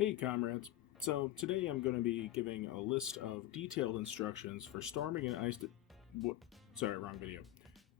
Hey comrades, so today I'm going to be giving a list of detailed instructions for storming an ice... Sorry, wrong video.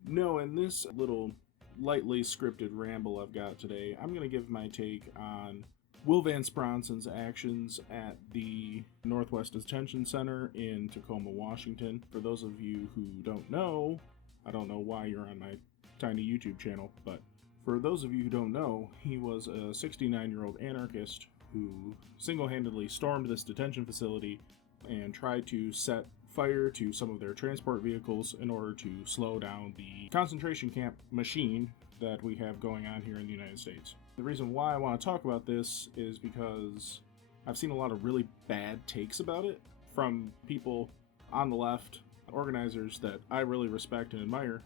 No, in this little lightly scripted ramble I've got today, I'm going to give my take on Will Van Spronsen's actions at the Northwest Detention Center in Tacoma, Washington. For those of you who don't know, I don't know why you're on my tiny YouTube channel, but for those of you who don't know, he was a 69-year-old anarchist who single-handedly stormed this detention facility and tried to set fire to some of their transport vehicles in order to slow down the concentration camp machine that we have going on here in the United States. The reason why I want to talk about this is because I've seen a lot of really bad takes about it from people on the left, organizers that I really respect and admire.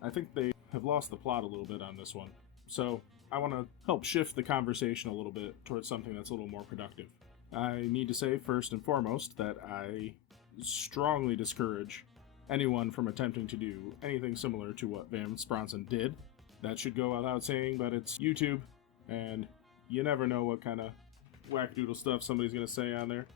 I think they have lost the plot a little bit on this one. So I want to help shift the conversation a little bit towards something that's a little more productive. I need to say first and foremost that I strongly discourage anyone from attempting to do anything similar to what Van Spronsen did. That should go without saying, but it's YouTube, and you never know what kind of wackadoodle stuff somebody's going to say on there.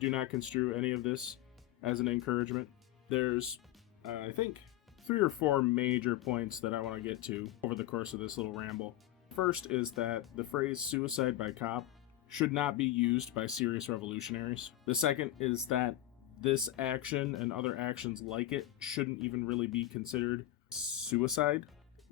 Do not construe any of this as an encouragement. There's, I think, 3 or 4 major points that I want to get to over the course of this little ramble. First is that the phrase suicide by cop should not be used by serious revolutionaries. The second is that this action and other actions like it shouldn't even really be considered suicide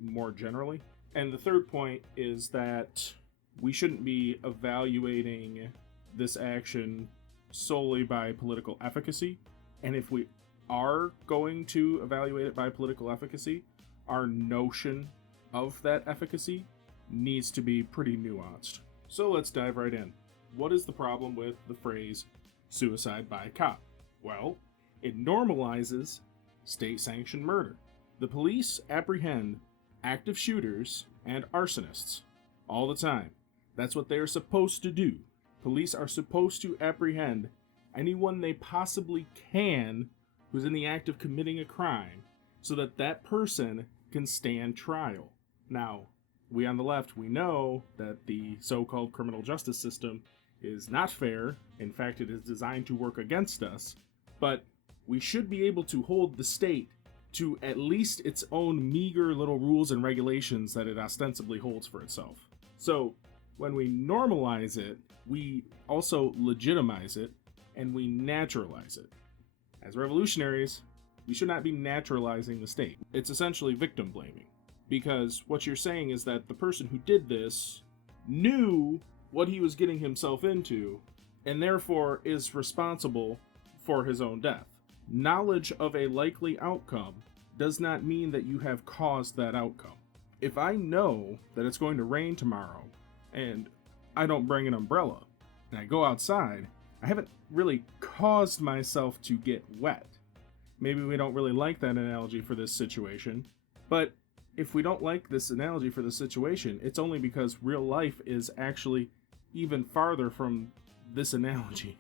more generally. And the third point is that we shouldn't be evaluating this action solely by political efficacy. And if we are going to evaluate it by political efficacy, our notion of that efficacy needs to be pretty nuanced. So let's dive right in. What is the problem with the phrase suicide by cop? Well, it normalizes state-sanctioned murder. The police apprehend active shooters and arsonists all the time. That's what they are supposed to do. Police are supposed to apprehend anyone they possibly can who's in the act of committing a crime so that that person can stand trial. Now, we on the left, we know that the so-called criminal justice system is not fair. In fact, it is designed to work against us. But we should be able to hold the state to at least its own meager little rules and regulations that it ostensibly holds for itself. So when we normalize it, we also legitimize it and we naturalize it. As revolutionaries, we should not be naturalizing the state. It's essentially victim blaming. Because what you're saying is that the person who did this knew what he was getting himself into, and therefore is responsible for his own death. Knowledge of a likely outcome does not mean that you have caused that outcome. If I know that it's going to rain tomorrow, and I don't bring an umbrella, and I go outside, I haven't really caused myself to get wet. Maybe we don't really like that analogy for this situation, but if we don't like this analogy for the situation, it's only because real life is actually even farther from this analogy.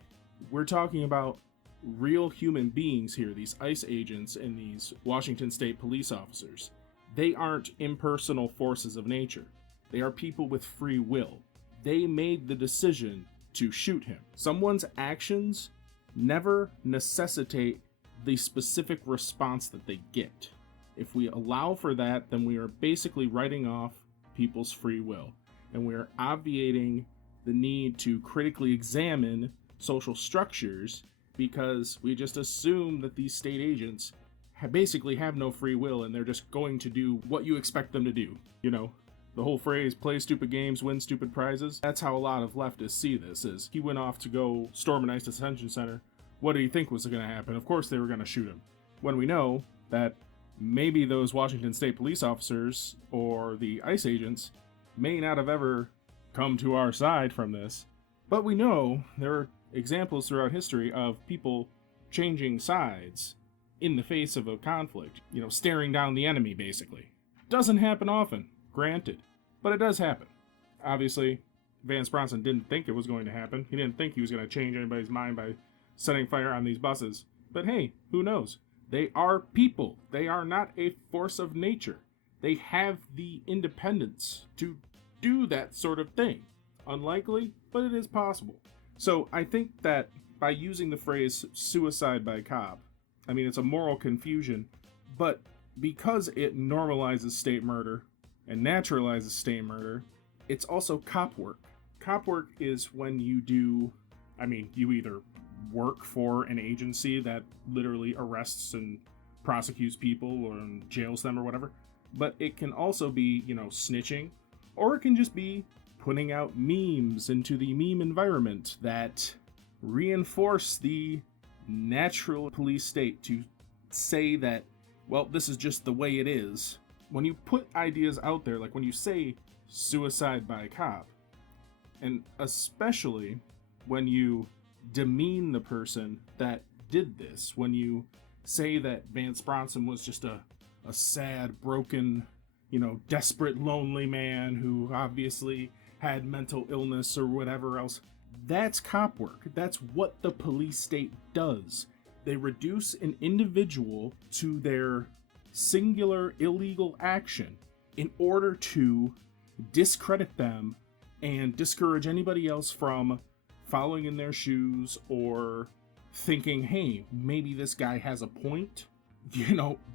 We're talking about real human beings here, these ICE agents and these Washington State police officers. They aren't impersonal forces of nature. They are people with free will. They made the decision to shoot him. Someone's actions never necessitate the specific response that they get. If we allow for that, then we are basically writing off people's free will, and we are obviating the need to critically examine social structures because we just assume that these state agents basically have no free will and they're just going to do what you expect them to do. You know, the whole phrase, play stupid games, win stupid prizes. That's how a lot of leftists see this, is he went off to go storm an ICE detention center. What did he think was going to happen? Of course they were going to shoot him. When we know that maybe those Washington State police officers or the ICE agents may not have ever come to our side from this, but we know there are examples throughout history of people changing sides in the face of a conflict, staring down the enemy, basically. Doesn't happen often, granted, but it does happen. Obviously, Van Spronsen didn't think it was going to happen. He didn't think he was going to change anybody's mind by setting fire on these buses. But hey, who knows? They are people. They are not a force of nature. They have the independence to do that sort of thing. Unlikely? but it is possible. So I think that by using the phrase suicide by cop, I mean, it's a moral confusion, but because it normalizes state murder and naturalizes state murder, it's also cop work. Cop work is when you do, I mean, you either work for an agency that literally arrests and prosecutes people or jails them or whatever, but it can also be, snitching, or it can just be putting out memes into the meme environment that reinforce the natural police state to say that, well, this is just the way it is. When you put ideas out there, like when you say suicide by cop, and especially when you demean the person that did this, when you say that Van Spronsen was just a sad, broken, desperate, lonely man who obviously had mental illness or whatever else, that's cop work. That's what the police state does. They reduce an individual to their singular illegal action in order to discredit them and discourage anybody else from following in their shoes or thinking, hey, maybe this guy has a point,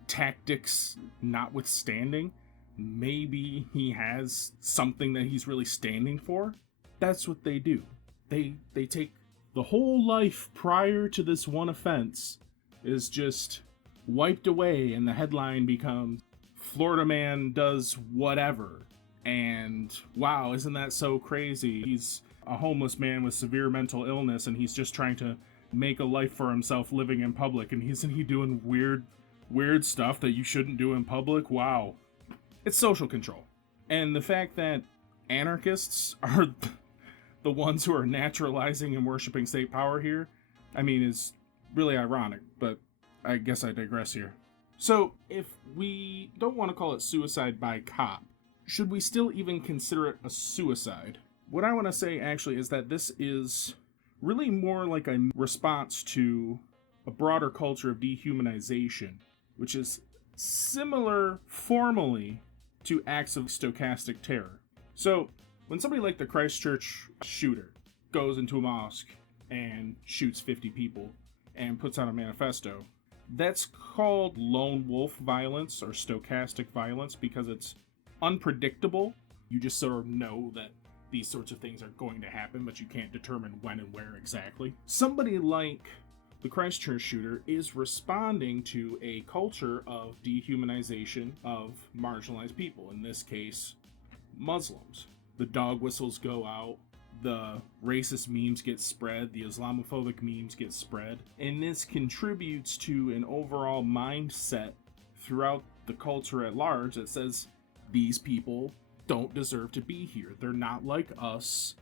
tactics notwithstanding, maybe he has something that he's really standing for. That's what they do. They take the whole life prior to this one offense is just wiped away, and the headline becomes Florida man does whatever. And wow, isn't that so crazy? He's a homeless man with severe mental illness, and he's just trying to make a life for himself living in public, and isn't he doing weird stuff that you shouldn't do in public? Wow. It's social control. And the fact that anarchists are the ones who are naturalizing and worshiping state power here, I mean, is really ironic, but I guess I digress here. So, if we don't want to call it suicide by cop, should we still even consider it a suicide? What I want to say actually is that this is really more like a response to a broader culture of dehumanization, which is similar formally to acts of stochastic terror. So, when somebody like the Christchurch shooter goes into a mosque and shoots 50 people and puts out a manifesto, that's called lone wolf violence or stochastic violence because it's unpredictable. You just sort of know that these sorts of things are going to happen, but you can't determine when and where exactly. Somebody like the Christchurch shooter is responding to a culture of dehumanization of marginalized people, in this case, Muslims. The dog whistles go out, the racist memes get spread, the Islamophobic memes get spread, and this contributes to an overall mindset throughout the culture at large that says these people don't deserve to be here. They're not like us.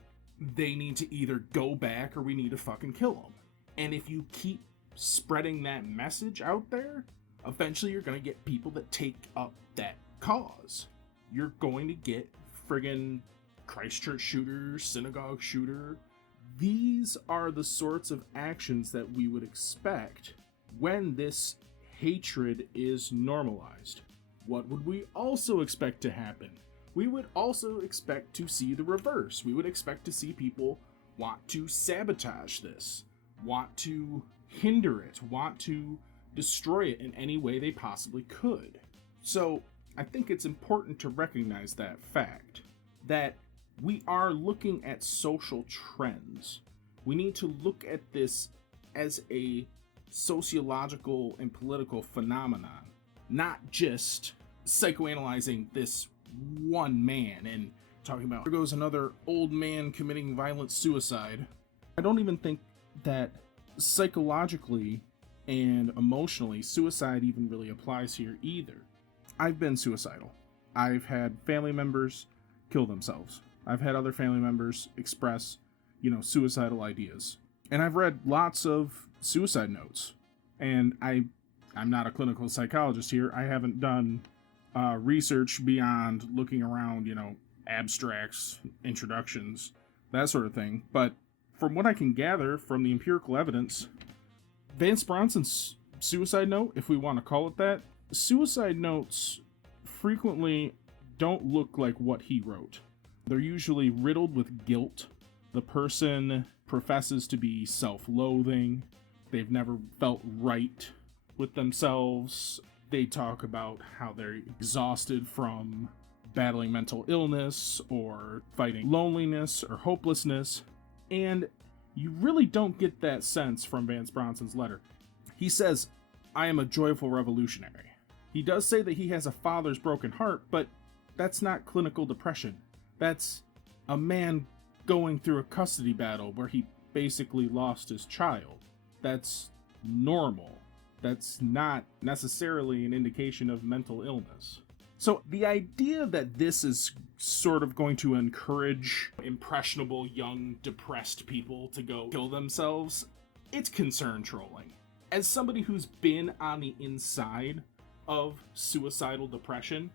They need to either go back or we need to fucking kill them. And if you keep spreading that message out there, eventually you're going to get people that take up that cause. You're going to get friggin' Christchurch shooter, synagogue shooter. These are the sorts of actions that we would expect when this hatred is normalized. What would we also expect to happen? We would also expect to see the reverse. We would expect to see people want to sabotage this, want to hinder it, want to destroy it in any way they possibly could. So I think it's important to recognize that fact, that we are looking at social trends. We need to look at this as a sociological and political phenomenon, not just psychoanalyzing this one man and talking about, there goes another old man committing violent suicide. I don't even think that psychologically and emotionally suicide even really applies here either. I've been suicidal. I've had family members kill themselves. I've had other family members express, suicidal ideas. And I've read lots of suicide notes. And I'm not a clinical psychologist here. I haven't done research beyond looking around, abstracts, introductions, that sort of thing. But from what I can gather from the empirical evidence, Van Spronsen's suicide note, if we want to call it that, suicide notes frequently don't look like what he wrote. They're usually riddled with guilt The person professes to be self-loathing. They've never felt right with themselves. They talk about how they're exhausted from battling mental illness or fighting loneliness or hopelessness. And you really don't get that sense from Van Spronsen's letter. He says, "I am a joyful revolutionary." He does say that he has a father's broken heart, but that's not clinical depression. That's a man going through a custody battle where he basically lost his child. That's normal. That's not necessarily an indication of mental illness. So the idea that this is sort of going to encourage impressionable, young, depressed people to go kill themselves, it's concern trolling. As somebody who's been on the inside of suicidal depression,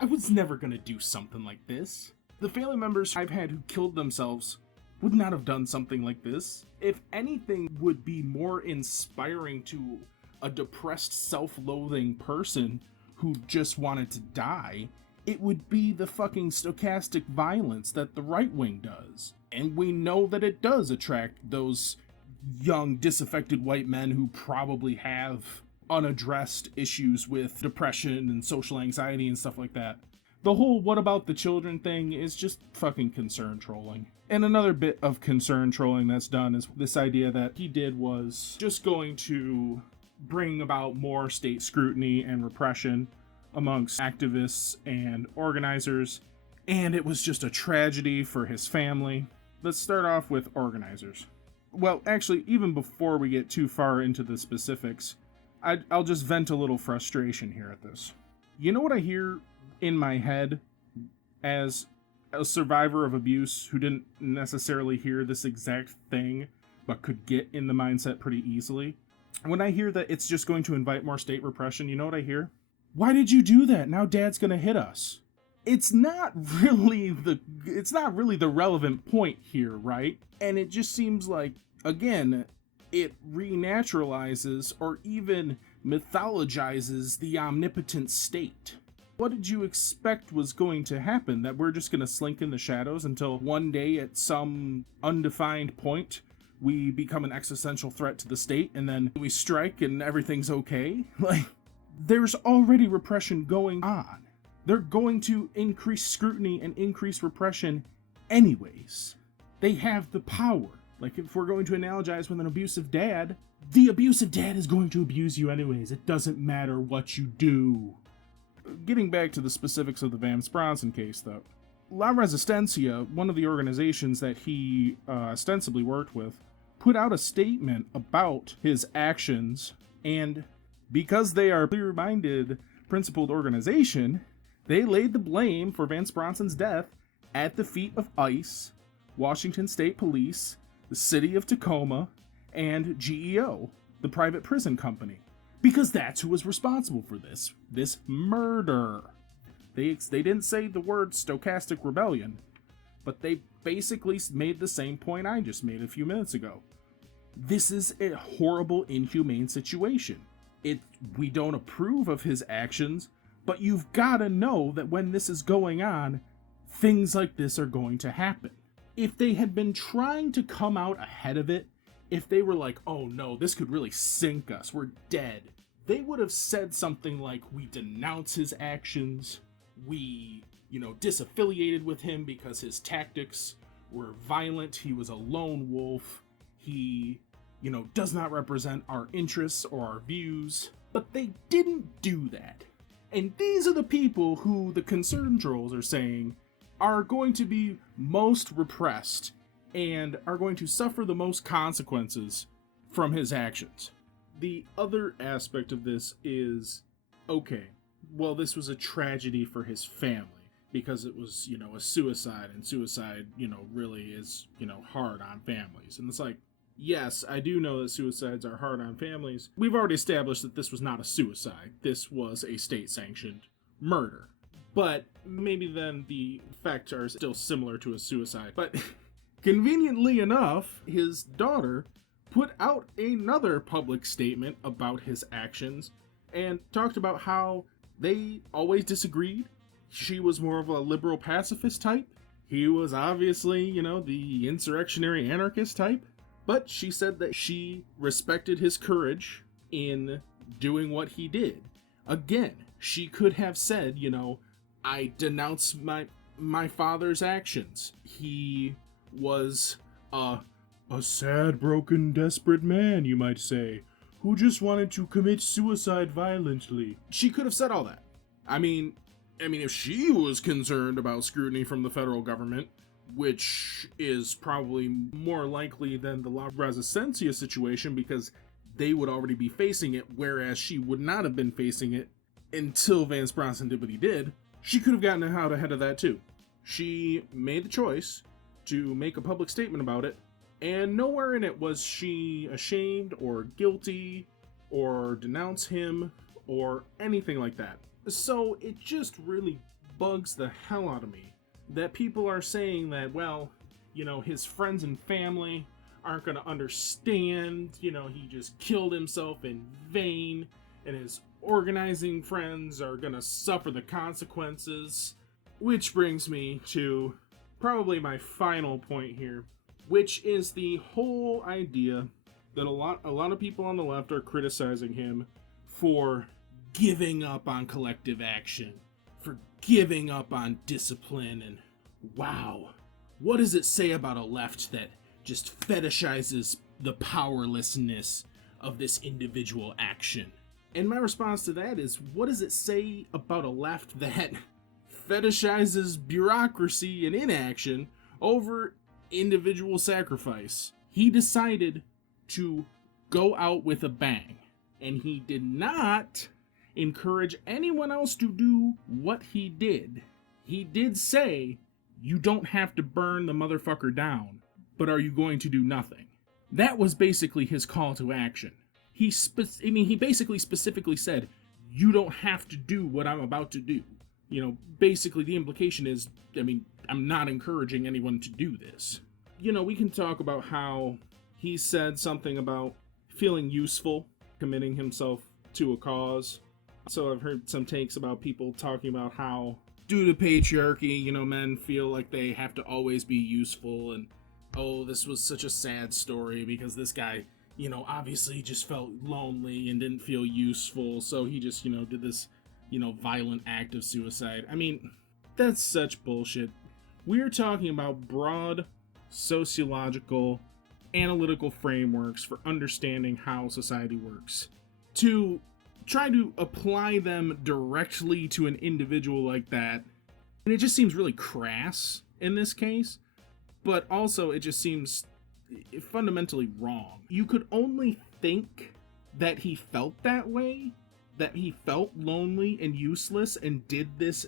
I was never going to do something like this. The family members I've had who killed themselves would not have done something like this. If anything would be more inspiring to a depressed, self-loathing person who just wanted to die, it would be the fucking stochastic violence that the right wing does. And we know that it does attract those young, disaffected white men who probably have unaddressed issues with depression and social anxiety and stuff like that. The whole "what about the children" thing is just fucking concern trolling. And another bit of concern trolling that's done is this idea that he did was just going to bring about more state scrutiny and repression amongst activists and organizers, and it was just a tragedy for his family. Let's start off with organizers. Well, actually, even before we get too far into the specifics, I'll just vent a little frustration here at this. You know what I hear in my head as a survivor of abuse who didn't necessarily hear this exact thing, but could get in the mindset pretty easily? When I hear that it's just going to invite more state repression, you know what I hear? Why did you do that? Now Dad's gonna hit us. It's not really the relevant point here, right? And it just seems like, again, it renaturalizes or even mythologizes the omnipotent state. What did you expect was going to happen? That we're just going to slink in the shadows until one day at some undefined point we become an existential threat to the state and then we strike and everything's okay? Like, there's already repression going on. They're going to increase scrutiny and increase repression anyways. They have the power. Like, if we're going to analogize with an abusive dad, the abusive dad is going to abuse you anyways. It doesn't matter what you do. Getting back to the specifics of the Van Spronsen case, though, La Resistencia, one of the organizations that he ostensibly worked with, put out a statement about his actions, and because they are a clear-minded, principled organization, they laid the blame for Van Spronsen's death at the feet of ICE, Washington State Police, the City of Tacoma, and GEO, the private prison company. Because that's who was responsible for this murder. They didn't say the word stochastic rebellion, but they basically made the same point I just made a few minutes ago. This is a horrible, inhumane situation. We don't approve of his actions, but you've got to know that when this is going on, things like this are going to happen. If they had been trying to come out ahead of it, if they were like, "Oh no, this could really sink us, we're dead," they would have said something like, "We denounce his actions, we, disaffiliated with him because his tactics were violent, he was a lone wolf, he, does not represent our interests or our views." But they didn't do that. And these are the people who the concern trolls are saying are going to be most repressed and are going to suffer the most consequences from his actions. The other aspect of this is, okay, well, this was a tragedy for his family because it was, a suicide, and suicide, really is, hard on families. And it's like, yes, I do know that suicides are hard on families. We've already established that this was not a suicide. This was a state-sanctioned murder. But maybe then the effects are still similar to a suicide. But conveniently enough, his daughter put out another public statement about his actions and talked about how they always disagreed. She was more of a liberal pacifist type. He was obviously, the insurrectionary anarchist type, but she said that she respected his courage in doing what he did. Again, she could have said, I denounce my father's actions. He was a sad, broken, desperate man, you might say, who just wanted to commit suicide violently. She could have said all that. I mean, if she was concerned about scrutiny from the federal government, which is probably more likely than the La Resistencia situation because they would already be facing it, whereas she would not have been facing it until Van Spronsen did what he did, she could have gotten out ahead of that too. She made the choice to make a public statement about it, and nowhere in it was she ashamed or guilty or denounce him or anything like that. So it just really bugs the hell out of me that people are saying that, well, his friends and family aren't going to understand, he just killed himself in vain, and his organizing friends are going to suffer the consequences. Which brings me to probably my final point here, which is the whole idea that a lot of people on the left are criticizing him for giving up on collective action, for giving up on discipline, and wow, what does it say about a left that just fetishizes the powerlessness of this individual action? And my response to that is, what does it say about a left that fetishizes bureaucracy and inaction over individual sacrifice? He decided to go out with a bang, and he did not encourage anyone else to do what he did. He did say, you don't have to burn the motherfucker down, but are you going to do nothing? That was basically his call to action. He basically specifically said, you don't have to do what I'm about to do. Basically the implication is, I'm not encouraging anyone to do this. We can talk about how he said something about feeling useful, committing himself to a cause. So I've heard some takes about people talking about how, due to patriarchy, men feel like they have to always be useful, and, oh, this was such a sad story because this guy, obviously just felt lonely and didn't feel useful, so he just, did this, violent act of suicide. That's such bullshit. We're talking about broad sociological, analytical frameworks for understanding how society works. To try to apply them directly to an individual like that, and it just seems really crass in this case, but also it just seems fundamentally wrong. You could only think that he felt that way, that he felt lonely and useless and did this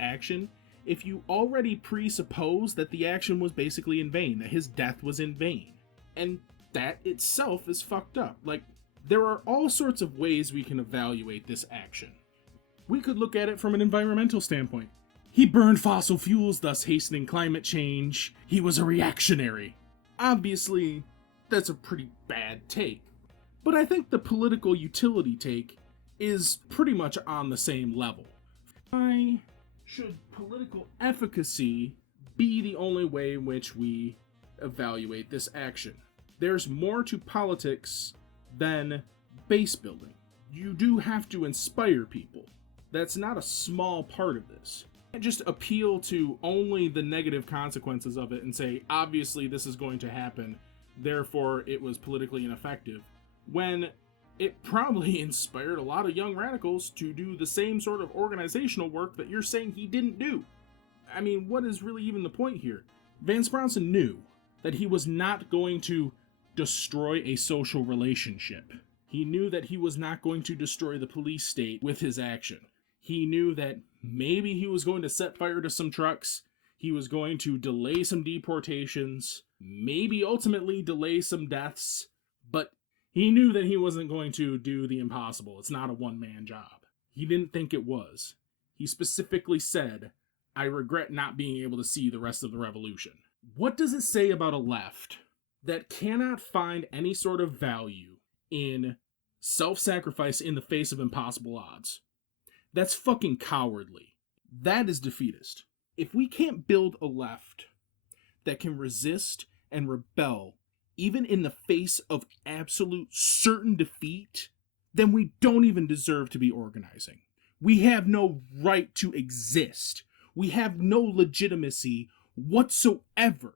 action, if you already presuppose that the action was basically in vain, that his death was in vain. And that itself is fucked up. There are all sorts of ways we can evaluate this action. We could look at it from an environmental standpoint. He burned fossil fuels, thus hastening climate change. He was a reactionary. Obviously, that's a pretty bad take. But I think the political utility take is pretty much on the same level. Why should political efficacy be the only way in which we evaluate this action? There's more to politics than base building. You do have to inspire people. That's not a small part of this. You can't just appeal to only the negative consequences of it and say, obviously this is going to happen, therefore it was politically ineffective, when it probably inspired a lot of young radicals to do the same sort of organizational work that you're saying he didn't do. What is really even the point here? Van Spronsen knew that he was not going to destroy a social relationship. He knew that he was not going to destroy the police state with his action. He knew that maybe he was going to set fire to some trucks, he was going to delay some deportations, maybe ultimately delay some deaths, but he knew that he wasn't going to do the impossible. It's not a one-man job. He didn't think it was. He specifically said, I regret not being able to see the rest of the revolution. What does it say about a left that cannot find any sort of value in self-sacrifice in the face of impossible odds? That's fucking cowardly. That is defeatist. If we can't build a left that can resist and rebel, even in the face of absolute certain defeat, then we don't even deserve to be organizing. We have no right to exist. We have no legitimacy whatsoever.